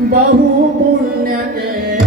बहुपुण्यते